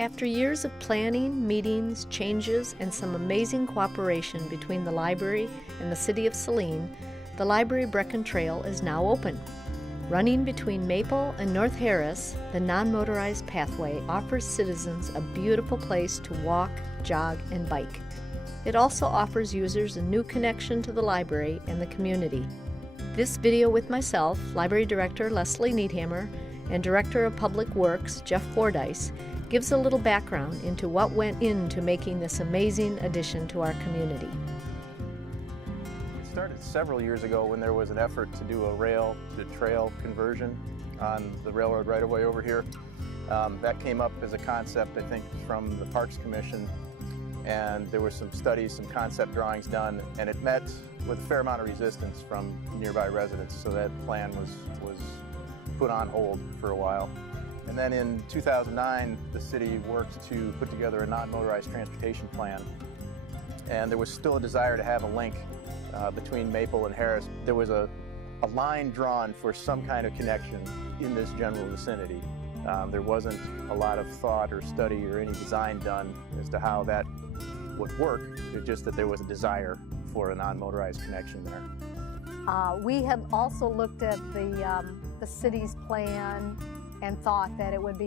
After years of planning, meetings, changes, and some amazing cooperation between the library and the city of Saline, the Library-Brecon Trail is now open. Running between Maple and North Harris, the non-motorized pathway offers citizens a beautiful place to walk, jog, and bike. It also offers users a new connection to the library and the community. This video with myself, Library Director Leslee Niethammer, and Director of Public Works Jeff Fordice, gives a little background into what went into making this amazing addition to our community. It started several years ago when there was an effort to do a rail to trail conversion on the railroad right-of-way over here. That came up as a concept, I think, from the Parks Commission, and there were some studies, some concept drawings done, and it met with a fair amount of resistance from nearby residents, so that plan was put on hold for a while. And then in 2009, the city worked to put together a non-motorized transportation plan, and there was still a desire to have a link between Maple and Harris. There was a line drawn for some kind of connection in this general vicinity. There wasn't a lot of thought or study or any design done as to how that would work. It's just that there was a desire for a non-motorized connection there. We have also looked at the city's plan and thought that it would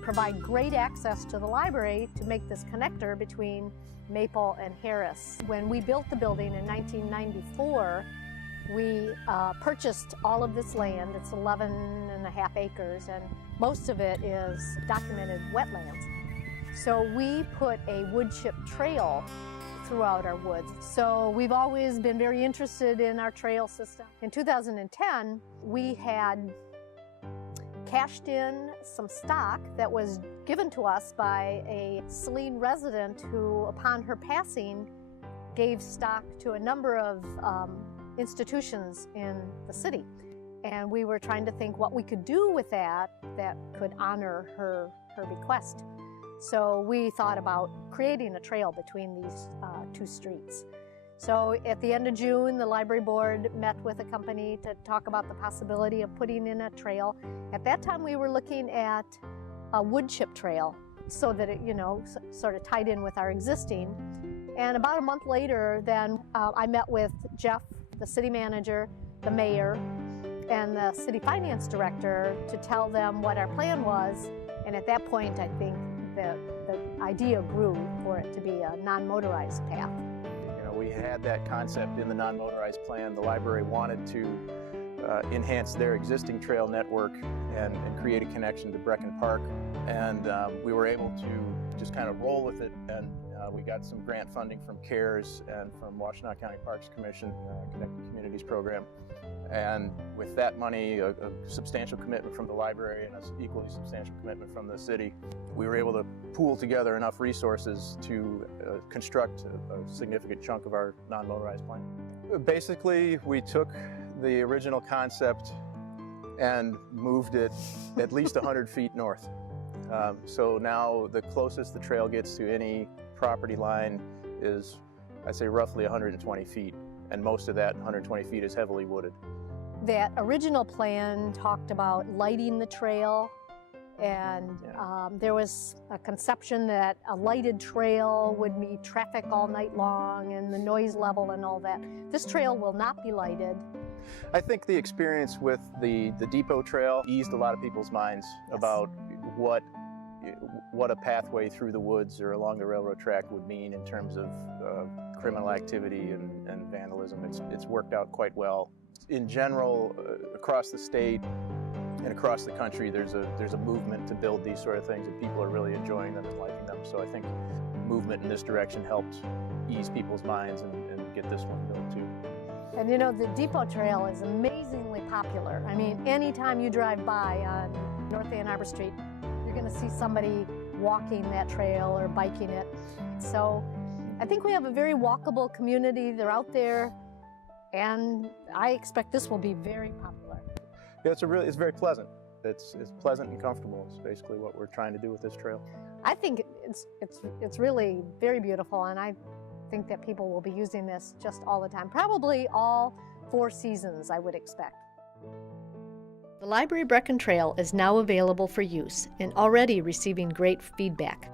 provide great access to the library to make this connector between Maple and Harris. When we built the building in 1994, we purchased all of this land. It's 11.5 acres, and most of it is documented wetlands. So we put a wood chip trail throughout our woods. So we've always been very interested in our trail system. In 2010, we had cashed in some stock that was given to us by a Saline resident who, upon her passing, gave stock to a number of institutions in the city. And we were trying to think what we could do with that could honor her bequest. So we thought about creating a trail between these two streets. So at the end of June, the library board met with a company to talk about the possibility of putting in a trail. At that time, we were looking at a wood chip trail so that it, sort of tied in with our existing. And about a month later, then I met with Jeff, the city manager, the mayor, and the city finance director to tell them what our plan was. And at that point, I think the idea grew for it to be a non-motorized path. We had that concept in the non-motorized plan. The library wanted to enhance their existing trail network and create a connection to Brecon Park. And we were able to just kind of roll with it. And we got some grant funding from CARES and from Washtenaw County Parks Commission, Connected Communities Program. And with that money, a substantial commitment from the library and an equally substantial commitment from the city, we were able to pool together enough resources to construct a significant chunk of our non-motorized plan. Basically, we took the original concept and moved it at least 100 feet north. So now the closest the trail gets to any property line is, I'd say, roughly 120 feet. And most of that 120 feet is heavily wooded. That original plan talked about lighting the trail, and there was a conception that a lighted trail would meet traffic all night long and the noise level and all that. This trail will not be lighted. I think the experience with the depot trail eased a lot of people's minds about what a pathway through the woods or along the railroad track would mean in terms of criminal activity and vandalism. It's worked out quite well. In general, across the state and across the country, there's a movement to build these sort of things, and people are really enjoying them and liking them. So I think movement in this direction helped ease people's minds and get this one built too. And the depot trail is amazingly popular. I mean, anytime you drive by on North Ann Arbor Street, you're going to see somebody walking that trail or biking it. So I think we have a very walkable community. They're out there, and I expect this will be very popular. Yeah, it's very pleasant. It's pleasant and comfortable. It's basically what we're trying to do with this trail. I think it's really very beautiful, and I think that people will be using this just all the time. Probably all 4 seasons, I would expect. The Library-Brecon Trail is now available for use and already receiving great feedback.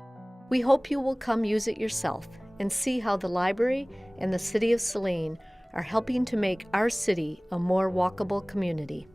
We hope you will come use it yourself and see how the library and the City of Saline are helping to make our city a more walkable community.